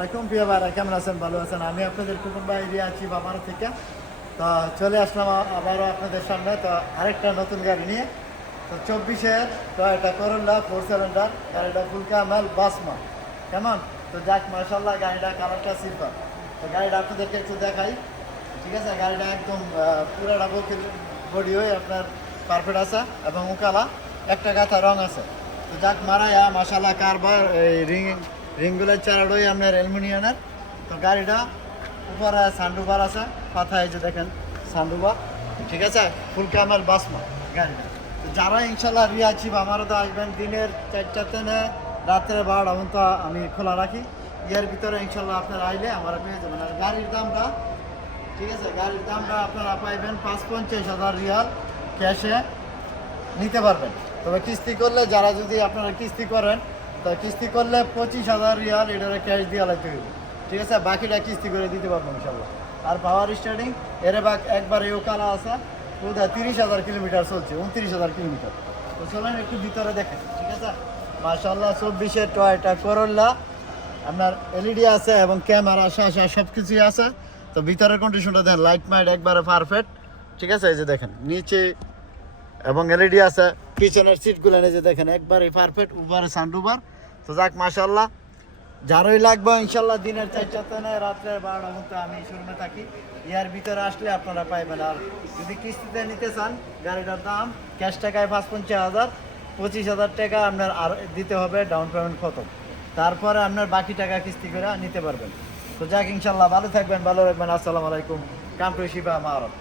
আলাইকুম প্রিয় ভাইরা, কেমন আছেন? ভালো আছেন? আমি আপনাদের কুকুর ভাই আছি বাবার থেকে। তো চলে আসলাম আবারও আপনাদের সামনে, তো আরেকটা নতুন গাড়ি নিয়ে। তো 24-এর টয়োটা করোলা 4 সিলিন্ডার গাড়িটা ফুল ক্যামেল বাসমা। কেমন? তো যাক মাশাআল্লাহ, গাড়িটা কালারটা সিলভার। তো গাড়িটা আপনাদেরকে একটু দেখাই। ঠিক আছে, গাড়িটা একদম পুরাটা বডি হয়ে আপনার পারফেক্ট আছে এবং উকালা একটা গাথা রং আছে। তো যাক মারাইয়া মাশাআল্লাহ, কারবার এই রিংগুলোর চারোই আপনার অ্যালুমিনিয়ামের। তো গাড়িটা উপরে সানরুফার আছে, পাথায় যে দেখেন সানরুফার। ঠিক আছে, ফুল ক্যামেল বাসমা গাড়িটা। তো যারা ইনশাল্লাহ রিয়াছি বা আমারও তো আসবেন দিনের 4টাতে না রাত্রে 12টা পর্যন্ত আমি খোলা রাখি। এর ভিতরে ইনশাল্লাহ আপনারা আইলে আমার পেয়ে যাবেন। আর গাড়ির দামটা, ঠিক আছে, গাড়ির দামটা আপনারা পাইবেন 5-50,000 রিয়াল ক্যাশে নিতে পারবেন। তবে কিস্তি করলে, যারা যদি আপনারা কিস্তি করেন, তো কিস্তি করলে 25,000 রিয়াল এটারে ক্যাশ দিয়ে লাইতে হইব। ঠিক আছে, বাকিটা কিস্তি করে দিতে পারবেন ইনশাল্লাহ। আর পাওয়ার স্টার্টিং এরে একবার এও কালা আছে, ওটা 30,000 কিলোমিটার চলছে, 29,000 কিলোমিটার। তো চলেন একটু ভিতরে দেখেন। ঠিক আছে, মাশাআল্লাহ 24-এর টয়োটা করোলা আপনার এলইডি আছে এবং ক্যামেরা শাসা সব কিছুই আছে। তো ভিতরের কন্ডিশনটা দেখেন, লাইট মাইট একবারে পারফেক্ট। ঠিক আছে, এই যে দেখেন নিচে এবং এলইডি আছে, পিছনের সিটগুলো এই যে দেখেন একবারে পারফেক্ট, উপরে সানরুফার। তো যাক মাশাআল্লাহ, যারই লাগবে ইনশাল্লাহ দিনের 4টাতে না রাত্রে 12টার মধ্যে আমি শোরুমে থাকি। ইয়ার ভিতরে আসলে আপনারা পাইবেন। আর যদি কিস্তিতে নিতে চান, গাড়িটার দাম ক্যাশ টাকায় 5-50,000, 25,000 টাকা আপনার আর দিতে হবে ডাউন পেমেন্ট খতম। তারপরে আপনার বাকি টাকা কিস্তি করে নিতে পারবেন। তো যাক ইনশাল্লাহ, ভালো থাকবেন, ভালো রাখবেন। আসসালামু আলাইকুম। কাম টু শিবা মারব।